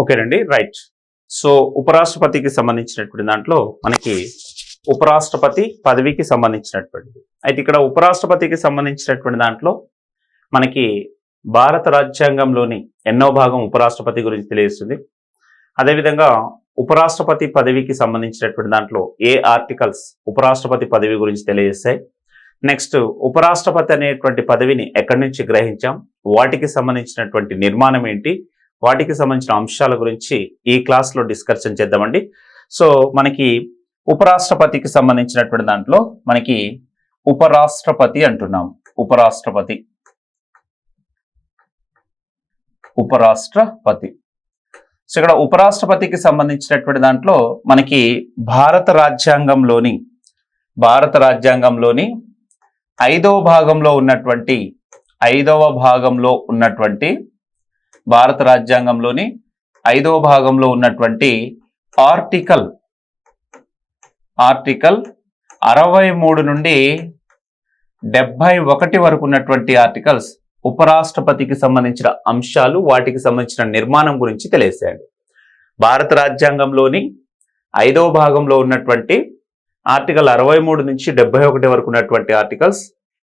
ఓకేనండి, right. So ఉపరాష్ట్రపతికి సంబంధించినటువంటి దాంట్లో మనకి ఉపరాష్ట్రపతి పదవికి సంబంధించినటువంటిది అయితే ఇక్కడ ఉపరాష్ట్రపతికి సంబంధించినటువంటి దాంట్లో మనకి భారత రాజ్యాంగంలోని ఎన్నో భాగం ఉపరాష్ట్రపతి గురించి తెలియజేస్తుంది. అదేవిధంగా ఉపరాష్ట్రపతి పదవికి సంబంధించినటువంటి దాంట్లో ఏ ఆర్టికల్స్ ఉపరాష్ట్రపతి పదవి గురించి తెలియజేస్తాయి. నెక్స్ట్ ఉపరాష్ట్రపతి అనేటువంటి పదవిని ఎక్కడి నుంచి గ్రహించాం, వాటికి సంబంధించినటువంటి నిర్మాణం ఏంటి, వాటికి సంబంధించిన అంశాల గురించి ఈ క్లాస్లో డిస్కషన్ చేద్దామండి. సో మనకి ఉపరాష్ట్రపతికి సంబంధించినటువంటి దాంట్లో మనకి ఉపరాష్ట్రపతి అంటున్నాం. ఉపరాష్ట్రపతి సో ఇక్కడ ఉపరాష్ట్రపతికి సంబంధించినటువంటి దాంట్లో మనకి భారత రాజ్యాంగంలోని ఐదవ భాగంలో ఉన్నటువంటి భారత రాజ్యాంగంలోని 5వ భాగంలో ఉన్నటువంటి ఆర్టికల్ 63 నుండి 71 వరకు ఉన్నటువంటి ఆర్టికల్స్ ఉపరాష్ట్రపతికి సంబంధించిన అంశాలు, వాటికి సంబంధించిన నిర్మాణం గురించి తెలియజేయండి. భారత రాజ్యాంగంలోని 5వ భాగంలో ఉన్నటువంటి ఆర్టికల్ 63 నుంచి 71 వరకు ఉన్నటువంటి ఆర్టికల్స్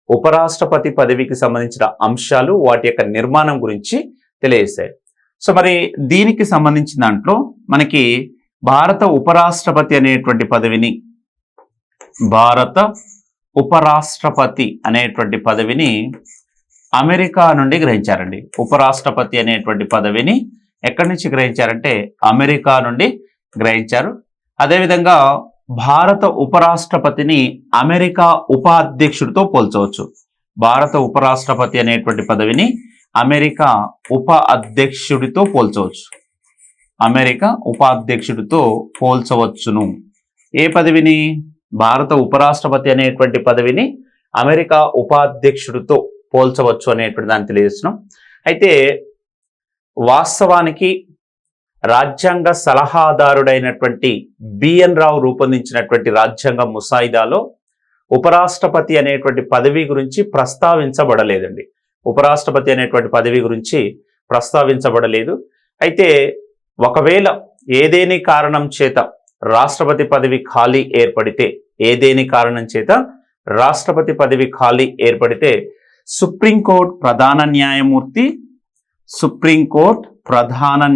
ఉపరాష్ట్రపతి పదవికి సంబంధించిన అంశాలు, వాటి యొక్క నిర్మాణం గురించి తెలియజేశాయి. సో మరి దీనికి సంబంధించిన దాంట్లో మనకి భారత ఉపరాష్ట్రపతి అనేటువంటి పదవిని అమెరికా నుండి గ్రహించారండి. ఉపరాష్ట్రపతి అనేటువంటి పదవిని ఎక్కడి నుంచి గ్రహించారంటే అమెరికా నుండి గ్రహించారు. అదేవిధంగా భారత ఉపరాష్ట్రపతిని అమెరికా ఉపాధ్యక్షుడితో పోల్చవచ్చు. భారత ఉపరాష్ట్రపతి అనేటువంటి పదవిని అమెరికా ఉపాధ్యక్షుడితో పోల్చవచ్చును. ఏ పదవిని? భారత ఉపరాష్ట్రపతి అనేటువంటి పదవిని అమెరికా ఉపాధ్యక్షుడితో పోల్చవచ్చు అనేటువంటి దాన్ని తెలియజేస్తున్నాం. అయితే వాస్తవానికి రాజ్యాంగ సలహాదారుడైనటువంటి బిఎన్ రావు రూపొందించినటువంటి రాజ్యాంగ ముసాయిదాలో ఉపరాష్ట్రపతి అనేటువంటి పదవి గురించి ప్రస్తావించబడలేదండి. ఉపరాష్ట్రపతి అనేటువంటి పదవి గురించి ప్రస్తావించబడలేదు. అయితే ఒకవేళ ఏదేని కారణం చేత రాష్ట్రపతి పదవి ఖాళీ ఏర్పడితే సుప్రీంకోర్టు ప్రధాన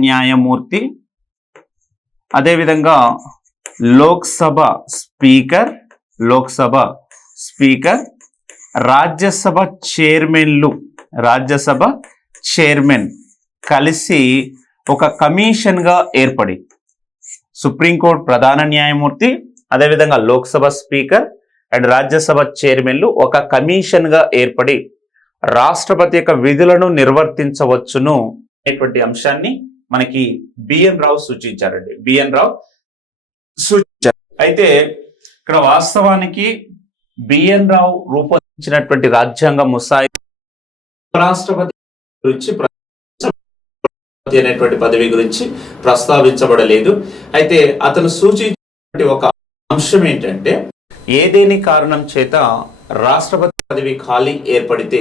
న్యాయమూర్తి అదేవిధంగా లోక్సభ స్పీకర్ రాజ్యసభ చైర్మన్ కలిసి ఒక కమిషన్ గా ఏర్పడి, సుప్రీంకోర్టు ప్రధాన న్యాయమూర్తి అదేవిధంగా లోక్సభ స్పీకర్ అండ్ రాజ్యసభ చైర్మన్లు ఒక కమిషన్ గా ఏర్పడి రాష్ట్రపతి యొక్క విధులను నిర్వర్తించవచ్చును అనేటువంటి అంశాన్ని మనకి బిఎన్ రావు సూచించారండి. అయితే ఇక్కడ వాస్తవానికి బిఎన్ రావు రూపొందించినటువంటి రాజ్యాంగ ముసాయి ఉపరాష్ట్రపతి గురించి అనేటువంటి పదవి గురించి ప్రస్తావించబడలేదు. అయితే అతను సూచించినటువంటి ఒక అంశం ఏంటంటే, ఏదేని కారణం చేత రాష్ట్రపతి పదవి ఖాళీ ఏర్పడితే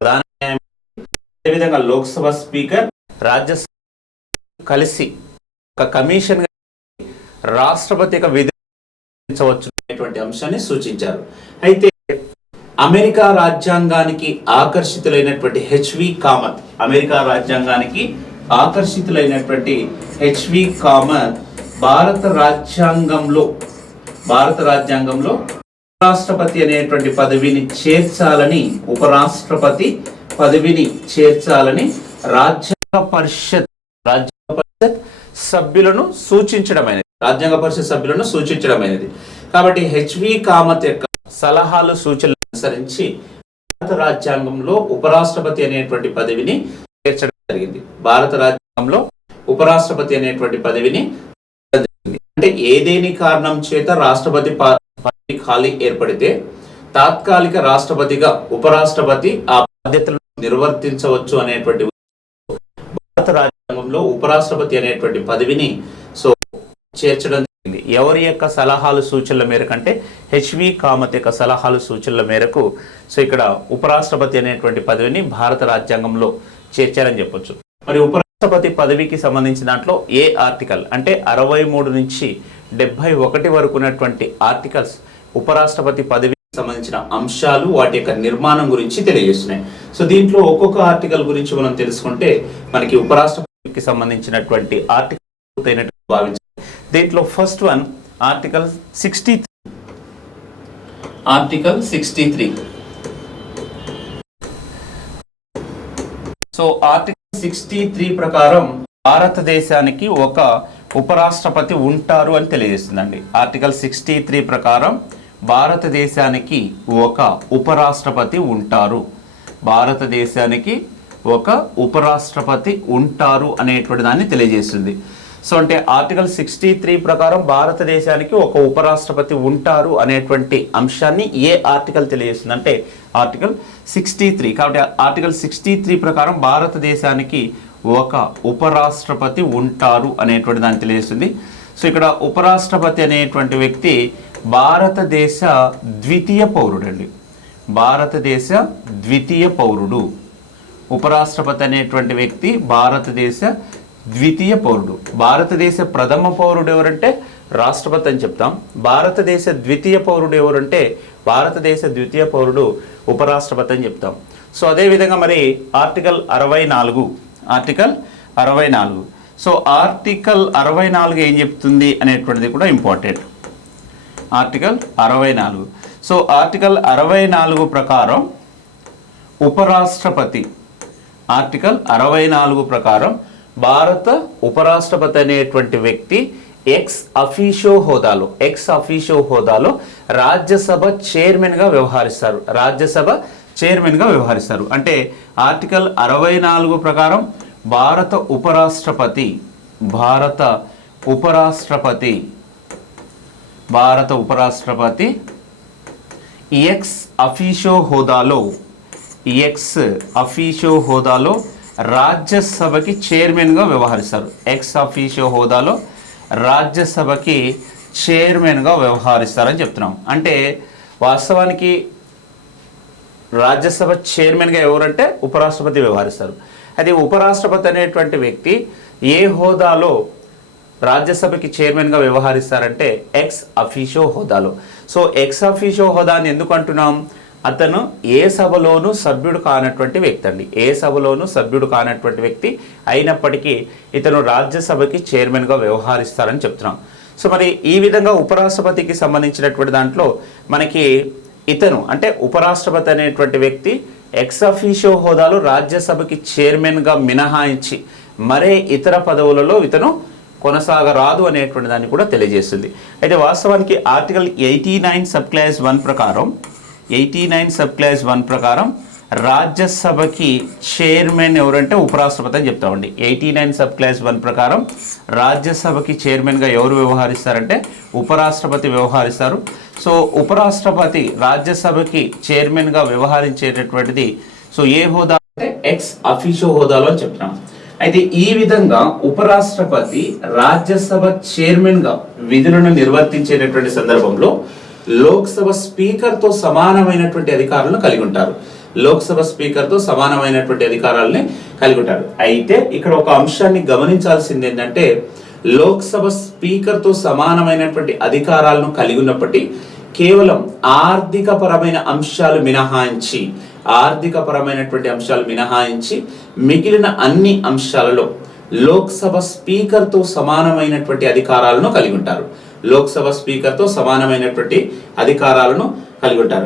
ప్రధాన న్యాయమూర్తి అదేవిధంగా లోక్సభ స్పీకర్ రాజ్యసభ కలిసి ఒక కమిషన్ రాష్ట్రపతి యొక్క విధించవచ్చు అనేటువంటి అంశాన్ని సూచించారు. అయితే అమెరికా రాజ్యాంగానికి ఆకర్షితులైనటువంటి హెచ్వి కామత్ భారత రాజ్యాంగంలో ఉపరాష్ట్రపతి అనేటువంటి పదవిని చేర్చాలని రాజ్యాంగ పరిషత్ సభ్యులను సూచించడమైనది. కాబట్టి హెచ్వి కామత్ యొక్క సలహాలు సూచనలు అనుసరించి భారత రాజ్యాంగంలో ఉపరాష్ట్రపతి అనేటువంటి పదవిని చేర్చడం జరిగింది. అంటే ఏదేని కారణం చేత రాష్ట్రపతి పదవి ఖాళీ ఏర్పడితే తాత్కాలిక రాష్ట్రపతిగా ఉపరాష్ట్రపతి ఆ బాధ్యతలను నిర్వర్తించవచ్చు అనేటువంటి భారత రాజ్యాంగంలో ఉపరాష్ట్రపతి అనేటువంటి పదవిని చేర్చడం జరిగింది. ఎవరి యొక్క సలహాలు సూచనల మేరకు అంటే హెచ్వి కామత్ యొక్క సలహాలు సూచనల మేరకు ఇక్కడ ఉపరాష్ట్రపతి అనేటువంటి పదవిని భారత రాజ్యాంగంలో చేర్చారని చెప్పొచ్చు. మరి రాష్ట్రపతి పదవికి సంబంధించిన దాంట్లో ఏ ఆర్టికల్ అంటే 63 నుంచి 71 వరకు ఉన్నటువంటి ఆర్టికల్స్ ఉపరాష్ట్రపతి పదవికి సంబంధించిన అంశాలు వాటి యొక్క నిర్మాణం గురించి తెలియజేస్తున్నాయి. సో దీంట్లో ఒక్కొక్క ఆర్టికల్ గురించి మనం తెలుసుకుంటే మనకి ఉపరాష్ట్రపతికి సంబంధించినటువంటి ఆర్టికల్ భావించాలి. దీంట్లో first one article 63. So article 63 ప్రకారం భారతదేశానికి ఒక ఉపరాష్ట్రపతి ఉంటారు అని తెలియజేస్తుందండి. ఆర్టికల్ 63 ప్రకారం భారతదేశానికి ఒక ఉపరాష్ట్రపతి ఉంటారు, భారతదేశానికి ఒక ఉపరాష్ట్రపతి ఉంటారు అనేటువంటి దాన్ని తెలియజేస్తుంది. సో అంటే ఆర్టికల్ 63 ప్రకారం భారతదేశానికి ఒక ఉపరాష్ట్రపతి ఉంటారు అనేటువంటి అంశాన్ని ఏ ఆర్టికల్ తెలియజేస్తుంది అంటే ఆర్టికల్ 63. కాబట్టి ఆర్టికల్ 63 ప్రకారం భారతదేశానికి ఒక ఉపరాష్ట్రపతి ఉంటారు అనేటువంటి దాన్ని తెలియజేస్తుంది. సో ఇక్కడ ఉపరాష్ట్రపతి అనేటువంటి వ్యక్తి భారతదేశ ద్వితీయ పౌరుడు అండి, భారతదేశ ద్వితీయ పౌరుడు. ఉపరాష్ట్రపతి అనేటువంటి వ్యక్తి భారతదేశ ద్వితీయ పౌరుడు. భారతదేశ ప్రథమ పౌరుడు ఎవరంటే రాష్ట్రపతి అని చెప్తాం. భారతదేశ ద్వితీయ పౌరుడు ఎవరంటే భారతదేశ ద్వితీయ పౌరుడు ఉపరాష్ట్రపతి అని చెప్తాం. సో అదేవిధంగా మరి ఆర్టికల్ 64 సో ఆర్టికల్ 64 ఏం చెప్తుంది అనేటువంటిది కూడా ఇంపార్టెంట్. ఆర్టికల్ 64 సో ఆర్టికల్ 64 ప్రకారం ఉపరాష్ట్రపతి, ఆర్టికల్ 64 ప్రకారం భారత ఉపరాష్ట్రపతి అనేటువంటి వ్యక్తి ఎక్స్ అఫీషియో హోదాలో రాజ్యసభ చైర్మన్గా వ్యవహరిస్తారు, రాజ్యసభ చైర్మన్గా వ్యవహరిస్తారు. అంటే ఆర్టికల్ 64 ప్రకారం భారత ఉపరాష్ట్రపతి ఎక్స్ అఫీషియో హోదాలో రాజ్యసభకి చైర్మన్గా వ్యవహరిస్తారు. ఎక్స్ అఫీషియో హోదాలో రాజ్యసభకి చైర్మన్గా వ్యవహరిస్తారని చెప్తున్నాం. అంటే వాస్తవానికి రాజ్యసభ చైర్మన్గా ఎవరంటే ఉపరాష్ట్రపతి వ్యవహరిస్తారు. అది ఉపరాష్ట్రపతి అనేటువంటి వ్యక్తి ఏ హోదాలో రాజ్యసభకి చైర్మన్గా వ్యవహరిస్తారంటే ఎక్స్ అఫీషియో హోదాలో. సో ఎక్స్ అఫీషియో హోదాని ఎందుకు అంటున్నాం? అతను ఏ సభలోనూ సభ్యుడు కానటువంటి వ్యక్తి అండి, ఏ సభలోనూ సభ్యుడు కానటువంటి వ్యక్తి అయినప్పటికీ ఇతను రాజ్యసభకి చైర్మన్గా వ్యవహరిస్తారని చెప్తున్నాం. సో మరి ఈ విధంగా ఉపరాష్ట్రపతికి సంబంధించినటువంటి దాంట్లో మనకి ఇతను అంటే ఉపరాష్ట్రపతి అనేటువంటి వ్యక్తి ఎక్స్ అఫీషియో హోదాలో రాజ్యసభకి చైర్మన్గా మినహాయించి మరే ఇతర పదవులలో ఇతను కొనసాగరాదు అనేటువంటి దాన్ని కూడా తెలియజేస్తుంది. అయితే వాస్తవానికి ఆర్టికల్ 89 సబ్ క్లాస్ 1 ప్రకారం రాజ్యసభకి చైర్మన్ ఎవరంటే ఉపరాష్ట్రపతి అని చెప్తామండి. 89 సబ్ క్లాస్ 1 ప్రకారం రాజ్యసభకి చైర్మన్గా ఎవరు వ్యవహరిస్తారంటే ఉపరాష్ట్రపతి వ్యవహరిస్తారు. సో ఉపరాష్ట్రపతి రాజ్యసభకి చైర్మన్గా వ్యవహరించేటటువంటిది సో ఏ హోదా అంటే ఎక్స్ అఫీషియో హోదాలో అని చెప్తున్నాం. అయితే ఈ విధంగా ఉపరాష్ట్రపతి రాజ్యసభ చైర్మన్గా విధులను నిర్వర్తించేటటువంటి సందర్భంలో లోక్సభ స్పీకర్తో సమానమైనటువంటి అధికారాలను కలిగి ఉంటారు. అయితే ఇక్కడ ఒక అంశాన్ని గమనించాల్సింది ఏంటంటే లోక్సభ స్పీకర్తో సమానమైనటువంటి అధికారాలను కలిగి ఉన్నప్పటికీ కేవలం ఆర్థికపరమైన అంశాలు మినహాయించి మిగిలిన అన్ని అంశాలలో లోక్సభ స్పీకర్తో సమానమైనటువంటి అధికారాలను కలిగి ఉంటారు.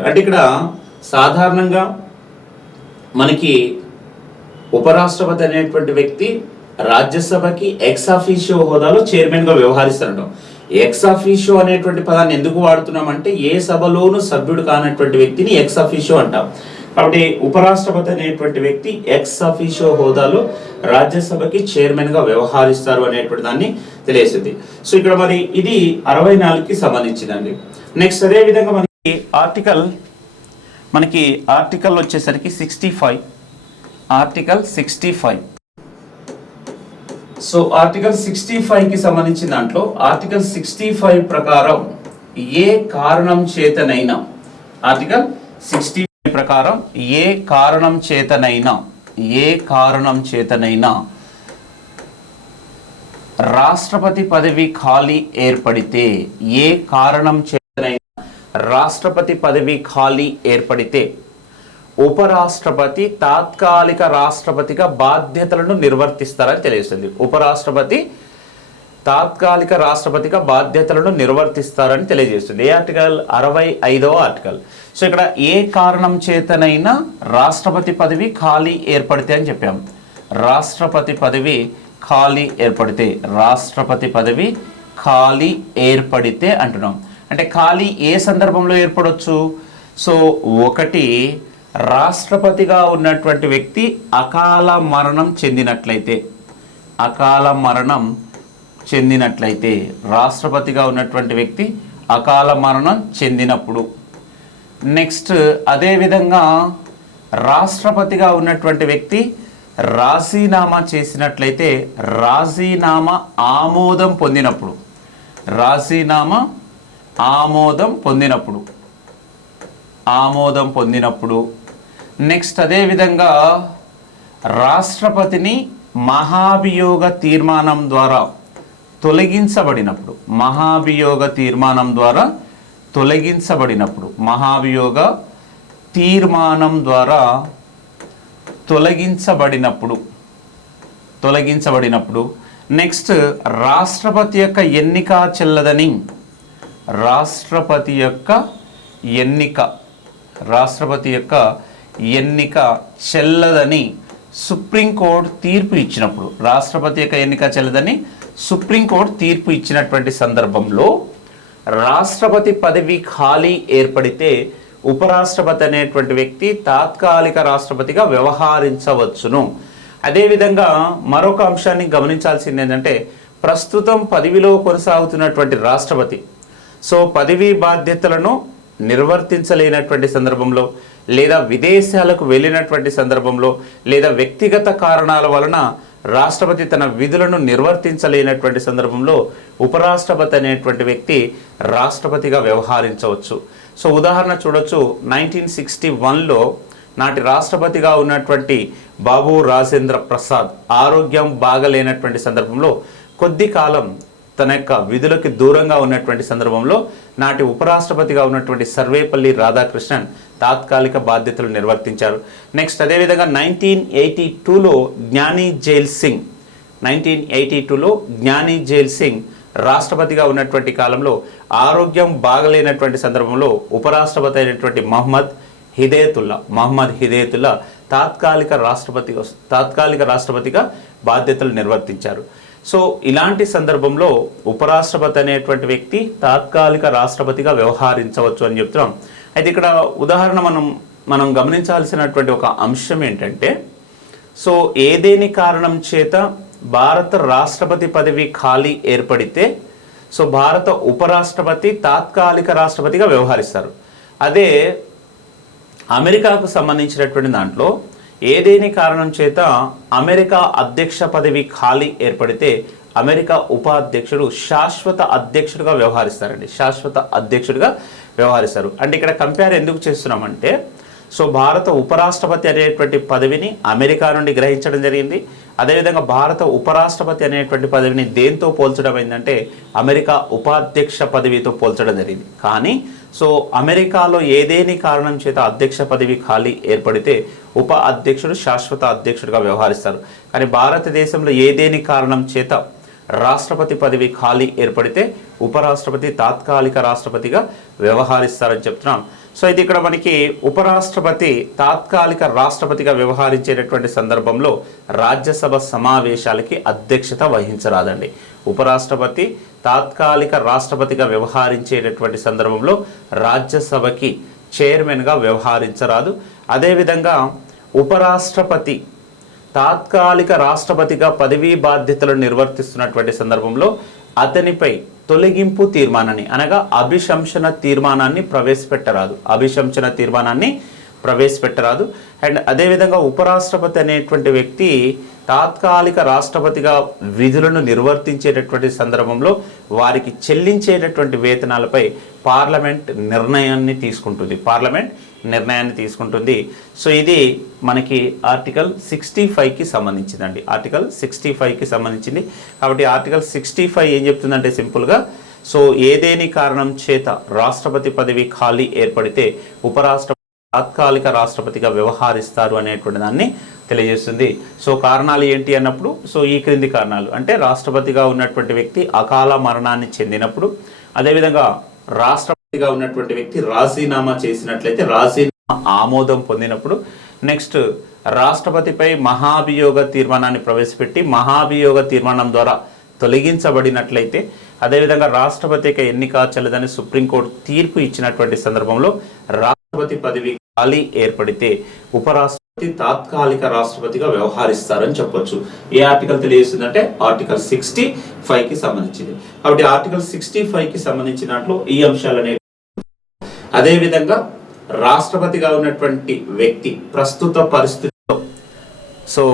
అంటే ఇక్కడ సాధారణంగా మనకి ఉపరాష్ట్రపతి అనేటువంటి వ్యక్తి రాజ్యసభకి ఎక్స్ అఫీషియో హోదాలో చైర్మన్గా వ్యవహరిస్తారంటాం. ఎక్స్ అఫీషియో అనేటువంటి పదాన్ని ఎందుకు వాడుతున్నామంటే ఏ సభలోనూ సభ్యుడు కానటువంటి వ్యక్తిని ఎక్స్ అఫీషియో అంటాం. కాబట్టి ఉపరాష్ట్రపతి అనేటువంటి వ్యక్తి ఎక్స్ అఫీషియో హోదాలో రాజ్యసభకి చైర్మన్గా వ్యవహరిస్తారు అనేటువంటి దాన్ని తెలియజేస్తుంది. సో ఇక్కడ మరి ఇది 64కి సంబంధించిందండి. నెక్స్ట్ అదే విధంగా మనకి ఆర్టికల్ వచ్చేసరికి 65. సో ఆర్టికల్ 65కి సంబంధించిన దాంట్లో ఆర్టికల్ 65 ప్రకారం ఏ కారణం చేతనైనా రాష్ట్రపతి పదవి ఖాళీ ఏర్పడితే, ఏ కారణం చేతనైనా రాష్ట్రపతి పదవి ఖాళీ ఏర్పడితే ఉపరాష్ట్రపతి తాత్కాలిక రాష్ట్రపతిగా బాధ్యతలను నిర్వర్తిస్తారని తెలియజేస్తుంది. ఉపరాష్ట్రపతి తాత్కాలిక రాష్ట్రపతిగా బాధ్యతలను నిర్వర్తిస్తారని తెలియజేస్తుంది. ఏ ఆర్టికల్? 65వ ఆర్టికల్. సో ఇక్కడ ఏ కారణం చేతనైనా రాష్ట్రపతి పదవి ఖాళీ ఏర్పడితే అని చెప్పాం. రాష్ట్రపతి పదవి ఖాళీ ఏర్పడితే, రాష్ట్రపతి పదవి ఖాళీ ఏర్పడితే అంటున్నాం. అంటే ఖాళీ ఏ సందర్భంలో ఏర్పడవచ్చు? సో ఒకటి, రాష్ట్రపతిగా ఉన్నటువంటి వ్యక్తి అకాల మరణం చెందినట్లయితే, అకాల మరణం చెందినట్లయితే, రాష్ట్రపతిగా ఉన్నటువంటి వ్యక్తి అకాల మరణం చెందినప్పుడు. నెక్స్ట్ అదేవిధంగా రాష్ట్రపతిగా ఉన్నటువంటి వ్యక్తి రాజీనామా చేసినట్లయితే, రాజీనామా ఆమోదం పొందినప్పుడు, రాజీనామా ఆమోదం పొందినప్పుడు, ఆమోదం పొందినప్పుడు. నెక్స్ట్ అదేవిధంగా రాష్ట్రపతిని మహాభియోగ తీర్మానం ద్వారా తొలగించబడినప్పుడు, మహాభియోగ తీర్మానం ద్వారా తొలగించబడినప్పుడు, మహాభియోగ తీర్మానం ద్వారా తొలగించబడినప్పుడు, తొలగించబడినప్పుడు. నెక్స్ట్ రాష్ట్రపతి యొక్క ఎన్నిక చెల్లదని, రాష్ట్రపతి యొక్క ఎన్నిక, రాష్ట్రపతి యొక్క ఎన్నిక చెల్లదని సుప్రీంకోర్టు తీర్పు ఇచ్చినప్పుడు, రాష్ట్రపతి యొక్క ఎన్నిక చెల్లదని సుప్రీంకోర్టు తీర్పు ఇచ్చినటువంటి సందర్భంలో రాష్ట్రపతి పదవి ఖాళీ ఏర్పడితే ఉపరాష్ట్రపతి అనేటువంటి వ్యక్తి తాత్కాలిక రాష్ట్రపతిగా వ్యవహరించవచ్చును. అదేవిధంగా మరొక అంశాన్ని గమనించాల్సింది ఏంటంటే, ప్రస్తుతం పదవిలో కొనసాగుతున్నటువంటి రాష్ట్రపతి సో పదవీ బాధ్యతలను నిర్వర్తించలేనటువంటి సందర్భంలో, లేదా విదేశాలకు వెళ్ళినటువంటి సందర్భంలో, లేదా వ్యక్తిగత కారణాల వలన రాష్ట్రపతి తన విధులను నిర్వర్తించలేనటువంటి సందర్భంలో ఉపరాష్ట్రపతి అనేటువంటి వ్యక్తి రాష్ట్రపతిగా వ్యవహరించవచ్చు. సో ఉదాహరణ చూడొచ్చు, 1961లో నాటి రాష్ట్రపతిగా ఉన్నటువంటి బాబు రాజేంద్ర ప్రసాద్ ఆరోగ్యం బాగలేనటువంటి సందర్భంలో కొద్ది కాలం తన యొక్క విధులకు దూరంగా ఉన్నటువంటి సందర్భంలో నాటి ఉపరాష్ట్రపతిగా ఉన్నటువంటి సర్వేపల్లి రాధాకృష్ణన్ తాత్కాలిక బాధ్యతలు నిర్వర్తించారు. నెక్స్ట్ అదేవిధంగా 1982లో జ్ఞాని జైల్ సింగ్, 1982లో జ్ఞాని జైల్ సింగ్ రాష్ట్రపతిగా ఉన్నటువంటి కాలంలో ఆరోగ్యం బాగలేనటువంటి సందర్భంలో ఉపరాష్ట్రపతి అయినటువంటి మహమ్మద్ హిదయతుల్లా తాత్కాలిక రాష్ట్రపతిగా బాధ్యతలు నిర్వర్తించారు. సో ఇలాంటి సందర్భంలో ఉపరాష్ట్రపతి అనేటువంటి వ్యక్తి తాత్కాలిక రాష్ట్రపతిగా వ్యవహరించవచ్చు అని చెప్తున్నాం. అయితే ఇక్కడ ఉదాహరణ మనం గమనించాల్సినటువంటి ఒక అంశం ఏంటంటే, సో ఏదేని కారణం చేత భారత రాష్ట్రపతి పదవి ఖాళీ ఏర్పడితే సో భారత ఉపరాష్ట్రపతి తాత్కాలిక రాష్ట్రపతిగా వ్యవహరిస్తారు. అదే అమెరికాకు సంబంధించినటువంటి దాంట్లో ఏదేని కారణం చేత అమెరికా అధ్యక్ష పదవి ఖాళీ ఏర్పడితే అమెరికా ఉపాధ్యక్షుడు శాశ్వత అధ్యక్షుడిగా వ్యవహరిస్తారండి, శాశ్వత అధ్యక్షుడిగా వ్యవహరిస్తారు. అంటే ఇక్కడ కంపేర్ ఎందుకు చేస్తున్నామంటే, సో భారత ఉపరాష్ట్రపతి అనేటువంటి పదవిని అమెరికా నుండి గ్రహించడం జరిగింది. అదేవిధంగా భారత ఉపరాష్ట్రపతి అనేటువంటి పదవిని దేంతో పోల్చడం అయిందంటే అమెరికా ఉపాధ్యక్ష పదవితో పోల్చడం జరిగింది. కానీ సో అమెరికాలో ఏదేని కారణం చేత అధ్యక్ష పదవి ఖాళీ ఏర్పడితే ఉప అధ్యక్షుడు శాశ్వత అధ్యక్షుడిగా వ్యవహరిస్తారు. కానీ భారతదేశంలో ఏదేని కారణం చేత రాష్ట్రపతి పదవి ఖాళీ ఏర్పడితే ఉపరాష్ట్రపతి తాత్కాలిక రాష్ట్రపతిగా వ్యవహరిస్తారని చెప్తున్నాం. సో ఇది ఇక్కడ మనకి ఉపరాష్ట్రపతి తాత్కాలిక రాష్ట్రపతిగా వ్యవహరించేటటువంటి సందర్భంలో రాజ్యసభ సమావేశాలకి అధ్యక్షత వహించరాదండి. ఉపరాష్ట్రపతి తాత్కాలిక రాష్ట్రపతిగా వ్యవహరించేటటువంటి సందర్భంలో రాజ్యసభకి చైర్మన్గా వ్యవహరించరాదు. అదేవిధంగా ఉపరాష్ట్రపతి తాత్కాలిక రాష్ట్రపతిగా పదవీ బాధ్యతలు నిర్వర్తిస్తున్నటువంటి సందర్భంలో అతనిపై తొలగింపు తీర్మానాన్ని అనగా అభిశంసన తీర్మానాన్ని ప్రవేశపెట్టరాదు. అండ్ అదేవిధంగా ఉపరాష్ట్రపతి అనేటువంటి వ్యక్తి తాత్కాలిక రాష్ట్రపతిగా విధులను నిర్వర్తించేటటువంటి సందర్భంలో వారికి చెల్లించేటటువంటి వేతనాలపై పార్లమెంట్ నిర్ణయాన్ని తీసుకుంటుంది. పార్లమెంట్ నిర్ణయాన్ని తీసుకుంటుంది. సో ఇది మనకి ఆర్టికల్ 65కి సంబంధించిందండి. ఆర్టికల్ 65కి సంబంధించింది. కాబట్టి ఆర్టికల్ 65 ఏం చెప్తుందంటే సింపుల్గా, సో ఏదేని కారణం చేత రాష్ట్రపతి పదవి ఖాళీ ఏర్పడితే ఉపరాష్ట్రపతి తాత్కాలిక రాష్ట్రపతిగా వ్యవహరిస్తారు అనేటువంటి దాన్ని తెలియజేస్తుంది. సో కారణాలు ఏంటి అన్నప్పుడు, సో ఈ క్రింది కారణాలు అంటే రాష్ట్రపతిగా ఉన్నటువంటి వ్యక్తి అకాల మరణాన్ని చెందినప్పుడు, అదేవిధంగా రాష్ట్రపతిగా ఉన్నటువంటి వ్యక్తి రాజీనామా చేసినట్లయితే రాజీనామా ఆమోదం పొందినప్పుడు, నెక్స్ట్ రాష్ట్రపతిపై మహాభియోగ తీర్మానాన్ని ప్రవేశపెట్టి మహాభియోగ తీర్మానం ద్వారా తొలగించబడినట్లయితే, అదేవిధంగా రాష్ట్రపతి యొక్క ఎన్నిక చెల్లదని సుప్రీంకోర్టు తీర్పు ఇచ్చినటువంటి సందర్భంలో రాష్ట్రపతి పదవి ఖాళీ ఏర్పడితే ఉపరాష్ట్రపతి తాత్కాలిక రాష్ట్రపతిగా వ్యవహరిస్తారని చెప్పొచ్చు. ఏ ఆర్టికల్ తెలియజేస్తుందంటే ఆర్టికల్ 65కి సంబంధించింది. కాబట్టి ఆర్టికల్ 65కి సంబంధించిన దాంట్లో ఈ అంశాలనే. అదేవిధంగా రాష్ట్రపతిగా ఉన్నటువంటి వ్యక్తి ప్రస్తుత పరిస్థితిలో సో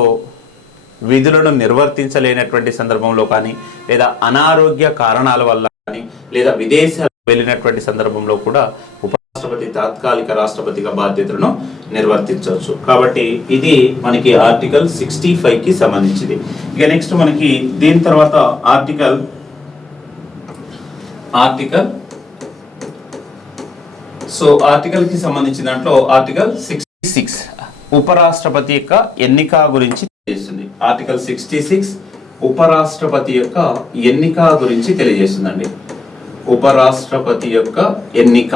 విధులను నిర్వర్తించలేనటువంటి సందర్భంలో కానీ, లేదా అనారోగ్య కారణాల వల్ల కానీ, లేదా విదేశాలకు వెళ్ళినటువంటి సందర్భంలో కూడా ఉపరాష్ట్రపతి తాత్కాలిక రాష్ట్రపతిగా బాధ్యతలను నిర్వర్తించవచ్చు. కాబట్టి ఇది మనకి ఆర్టికల్ 65కి సంబంధించింది. ఇక నెక్స్ట్ మనకి దీని తర్వాత ఆర్టికల్ కి సంబంధించిన దాంట్లో ఆర్టికల్ 66 ఉపరాష్ట్రపతి యొక్క ఎన్నిక గురించి తెలియజేస్తుంది. ఆర్టికల్ 66 ఉపరాష్ట్రపతి యొక్క ఎన్నిక గురించి తెలియజేస్తుందండి. ఉపరాష్ట్రపతి యొక్క ఎన్నిక,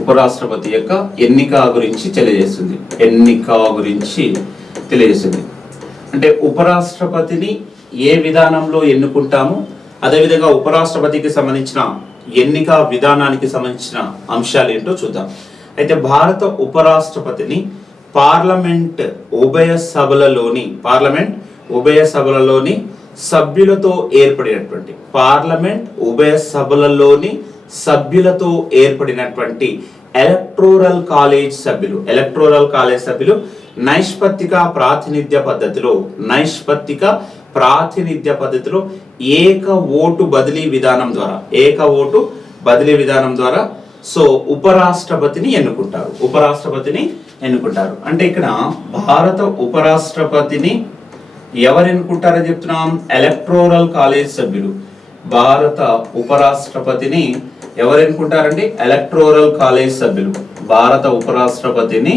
ఉపరాష్ట్రపతి యొక్క ఎన్నిక గురించి తెలియజేస్తుంది. అంటే ఉపరాష్ట్రపతిని ఏ విధానంలో ఎన్నుకుంటాము, అదేవిధంగా ఉపరాష్ట్రపతికి సంబంధించిన ఎన్నిక విధానానికి సంబంధించిన అంశాలు ఏంటో చూద్దాం. అయితే భారత ఉపరాష్ట్రపతిని పార్లమెంట్ ఉభయ సభలలోని సభ్యులతో ఏర్పడినటువంటి ఎలక్టోరల్ కాలేజ్ సభ్యులు నైష్పత్తిక ప్రాతినిధ్య పద్ధతిలో ఏక ఓటు బదిలీ విధానం ద్వారా సో ఉపరాష్ట్రపతిని ఎన్నుకుంటారు. అంటే ఇక్కడ భారత ఉపరాష్ట్రపతిని ఎవరు ఎన్నుకుంటారని చెప్తున్నాం? ఎలక్టోరల్ కాలేజ్ సభ్యులు. భారత ఉపరాష్ట్రపతిని ఎవరు ఎన్నుకుంటారండి? ఎలక్టోరల్ కాలేజ్ సభ్యులు. భారత ఉపరాష్ట్రపతిని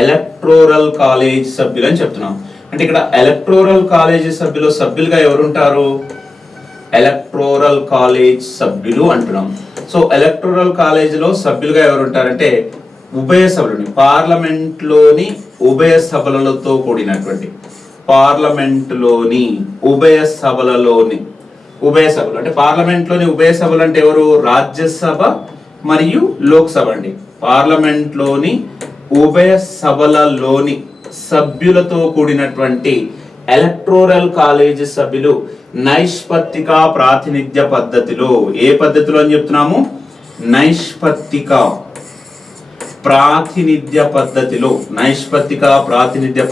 ఎలక్టోరల్ కాలేజ్ సభ్యులు అని చెప్తున్నాం. అంటే ఇక్కడ ఎలక్టోరల్ కాలేజ్ సభ్యులుగా ఎవరుంటారు? ఎలక్టోరల్ కాలేజ్ సభ్యులు అంటున్నాం. సో ఎలక్టోరల్ కాలేజీలో సభ్యులుగా ఎవరుంటారంటే ఉభయ సభలని, పార్లమెంట్లోని ఉభయ సభలతో కూడినటువంటి, ఉభయ సభలు అంటే పార్లమెంట్లోని ఉభయ సభలు అంటే ఎవరు? రాజ్యసభ మరియు లోక్సభ అండి. పార్లమెంట్లోని ఉభయ సభలలోని సభ్యులతో కూడినటువంటి ఎలక్టోరల్ కాలేజ్ సభ్యులు నైష్పత్తిక ప్రాతినిధ్య పద్ధతిలో, ఏ పద్ధతిలో అని చెప్తున్నాము? నైష్పత్తిక ప్రాతినిధ్య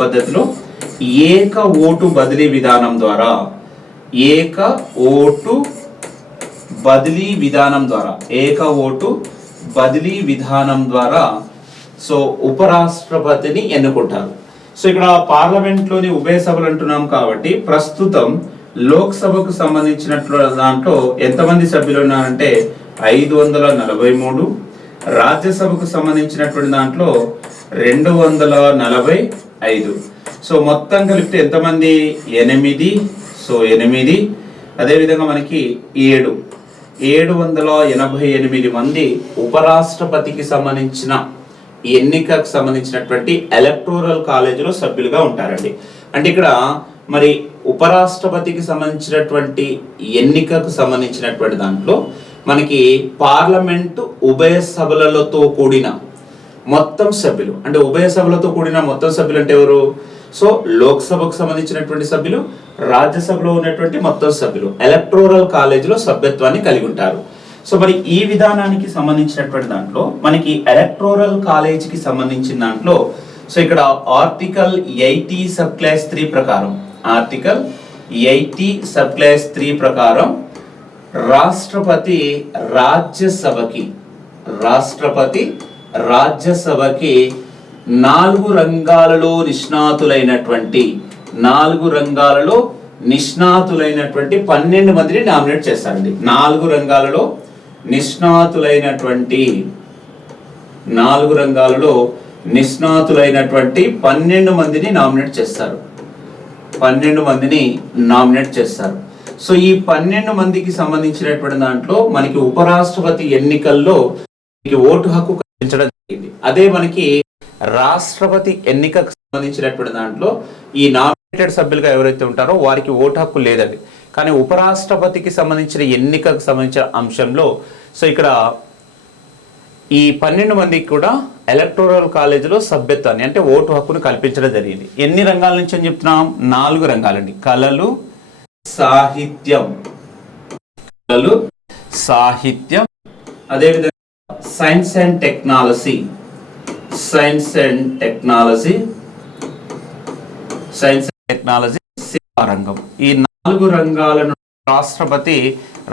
పద్ధతిలో ఏక ఓటు బదిలీ విధానం ద్వారా సో ఉపరాష్ట్రపతిని ఎన్నుకుంటారు. సో ఇక్కడ పార్లమెంట్లోని ఉభయ సభలు అంటున్నాం కాబట్టి ప్రస్తుతం లోక్సభకు సంబంధించినట్లు దాంట్లో ఎంతమంది సభ్యులు ఉన్నారంటే 543, రాజ్యసభకు సంబంధించినటువంటి దాంట్లో 245. సో మొత్తం కలిపితే ఎంతమంది? 8. సో 8. అదేవిధంగా మనకి 788 మంది ఉపరాష్ట్రపతికి సంబంధించిన ఎన్నికకు సంబంధించినటువంటి ఎలక్టోరల్ కాలేజీలో సభ్యులుగా ఉంటారండి. అంటే ఇక్కడ మరి ఉపరాష్ట్రపతికి సంబంధించినటువంటి ఎన్నికకు సంబంధించినటువంటి దాంట్లో మనకి పార్లమెంటు ఉభయ సభలతో కూడిన మొత్తం సభ్యులు, అంటే ఉభయ సభలతో కూడిన మొత్తం సభ్యులు అంటే ఎవరు? సో లోక్సభకు సంబంధించినటువంటి సభ్యులు, రాజ్యసభలో ఉన్నటువంటి మొత్తం సభ్యులు ఎలక్టోరల్ కాలేజీలో సభ్యత్వాన్ని కలిగి ఉంటారు. సో మరి ఈ విధానానికి సంబంధించినటువంటి దాంట్లో మనకి ఎలక్టోరల్ కాలేజీకి సంబంధించిన దాంట్లో సో ఇక్కడ ఆర్టికల్ 80 సబ్ క్లాస్ 3 ప్రకారం, ఆర్టికల్ 80 సబ్ క్లాస్ 3 ప్రకారం రాష్ట్రపతి రాజ్యసభకి రాష్ట్రపతి రాజ్యసభకి 4 రంగాలలో నిష్ణాతులైనటువంటి 12 మందిని నామినేట్ చేస్తారండి. 4 రంగాలలో నిష్ణాతులైనటువంటి 12 మందిని నామినేట్ చేస్తారు. 12 మందిని నామినేట్ చేస్తారు. సో ఈ 12 మందికి సంబంధించినటువంటి దాంట్లో మనకి ఉపరాష్ట్రపతి ఎన్నికల్లో ఓటు హక్కు కల్పించడం జరిగింది. అదే మనకి రాష్ట్రపతి ఎన్నికకు సంబంధించినటువంటి దాంట్లో ఈ నామినేటెడ్ సభ్యులుగా ఎవరైతే ఉంటారో వారికి ఓటు హక్కు లేదండి. కానీ ఉపరాష్ట్రపతికి సంబంధించిన ఎన్నికకు సంబంధించిన అంశంలో సో ఇక్కడ ఈ 12 మందికి కూడా ఎలక్టోరల్ కాలేజీలో సభ్యత్వాన్ని అంటే ఓటు హక్కును కల్పించడం జరిగింది. ఎన్ని రంగాల నుంచి అని చెప్తున్నాం? 4 రంగాలండి. కళలు, సాహిత్యం, అదేవిధంగా సైన్స్ అండ్ టెక్నాలజీ, సేవా రంగం. ఈ 4 రంగాలను రాష్ట్రపతి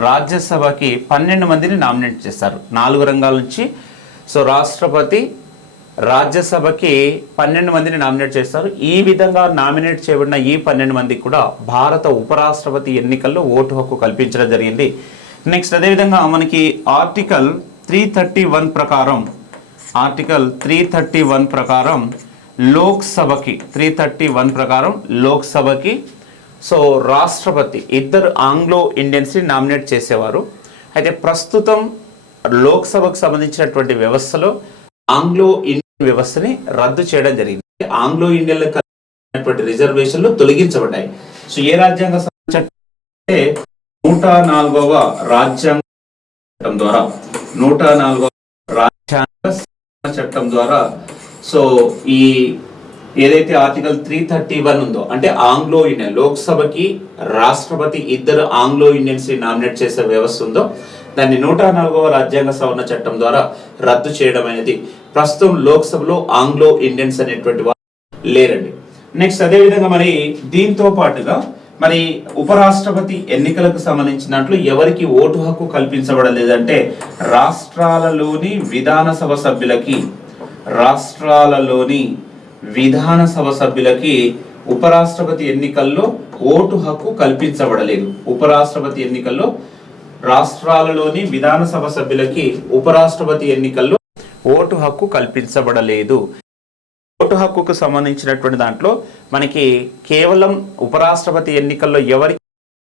రాజ్యసభకి 12 మందిని నామినేట్ చేస్తారు. 4 రంగాల నుంచి సో రాష్ట్రపతి రాజ్యసభకి 12 మందిని నామినేట్ చేస్తారు. ఈ విధంగా నామినేట్ చేయబడిన ఈ 12 మందికి కూడా భారత ఉపరాష్ట్రపతి ఎన్నికల్లో ఓటు హక్కు కల్పించడం జరిగింది. నెక్స్ట్ అదేవిధంగా మనకి ఆర్టికల్ 331 ప్రకారం లోక్సభకి సో రాష్ట్రపతి 2 ఆంగ్లో ఇండియన్స్ని నామినేట్ చేసేవారు. అయితే ప్రస్తుతం లోక్సభకు సంబంధించినటువంటి వ్యవస్థలో ఆంగ్లో ఇండియన్ వ్యవస్థని రద్దు చేయడం జరిగింది. ఆంగ్లో ఇండియన్లకు కలిగినటువంటి రిజర్వేషన్లు తొలగించబడ్డాయి. సో ఏ రాజ్యాంగ చట్టం అంటే 104వ రాజ్యాంగ చట్టం ద్వారా సో ఈ ఏదైతే ఆర్టికల్ 331 ఉందో అంటే ఆంగ్లో ఇండియన్ లోక్సభకి రాష్ట్రపతి 2 ఆంగ్లో ఇండియన్స్ ని నామినేట్ చేసే వ్యవస్థ ఉందో దాన్ని 104వ రాజ్యాంగ సవరణ చట్టం ద్వారా రద్దు చేయడం అనేది ప్రస్తుతం లోక్సభలో ఆంగ్లో ఇండియన్స్ అనేటువంటి వారు లేరండి. నెక్స్ట్ అదేవిధంగా మరి దీంతో పాటుగా మరి ఉపరాష్ట్రపతి ఎన్నికలకు సంబంధించిన దాంట్లో ఎవరికి ఓటు హక్కు కల్పించబడలేదంటే రాష్ట్రాలలోని విధానసభ సభ్యులకి ఉపరాష్ట్రపతి ఎన్నికల్లో ఓటు హక్కు కల్పించబడలేదు. ఉపరాష్ట్రపతి ఎన్నికల్లో రాష్ట్రాలలోని విధానసభ సభ్యులకి ఉపరాష్ట్రపతి ఎన్నికల్లో ఓటు హక్కు కల్పించబడలేదు. ఓటు హక్కుకు సంబంధించినటువంటి దాంట్లో మనకి కేవలం ఉపరాష్ట్రపతి ఎన్నికల్లో ఎవరికి